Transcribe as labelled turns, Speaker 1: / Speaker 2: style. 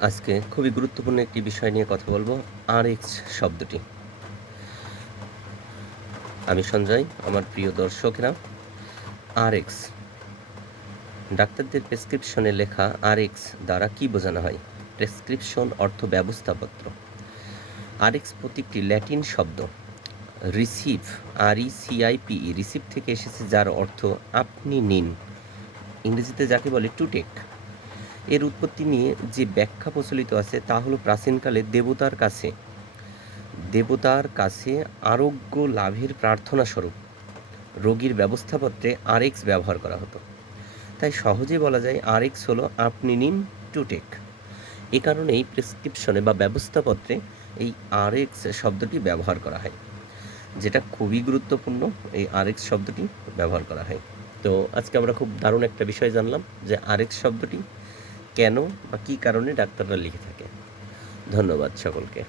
Speaker 1: আজকে খুবই গুরুত্বপূর্ণ একটি বিষয় নিয়ে কথা বলব আর এক্স শব্দটি। আমি সঞ্জয়, আমার প্রিয় দর্শকরা আর এক্স ডাক্তারদের প্রেসক্রিপশনে লেখা আর এক্স দ্বারা কী বোঝানো হয়? প্রেসক্রিপশন অর্থ ব্যবস্থাপত্র। আর এক্স প্রতীকটি ল্যাটিন শব্দ। Receive R E CIPE receive থেকে এসেছে যার অর্থ আপনি নিন। ইংরেজিতে যাকে বলে টু টেক। এর উৎপত্তি নিয়ে যে ব্যাখ্যা প্রচলিত আছে তা হলো প্রাচীনকালে দেবতার কাছে। দেবতার কাছে আরোগ্য লাভের প্রার্থনা স্বরূপ। রোগীর ব্যবস্থাপত্রে আরএক্স ব্যবহার করা হতো। তাই সহজে বলা যায় আরএক্স হলো আপনি নিন টু টেক এ কারণেই প্রেসক্রিপশনে বা ব্যবস্থাপত্রে এই আরএক্স শব্দটি ব্যবহার করা হয়। যেটা খুবই গুরুত্বপূর্ণ এই আরএক্স শব্দটি ব্যবহার করা হয়। তো আজকে আমরা খুব দারুণ একটা বিষয় জানলাম যে আরএক্স শব্দটি কেন বা কী কারণে ডাক্তাররা লিখে থাকে? ধন্যবাদ সকলকে।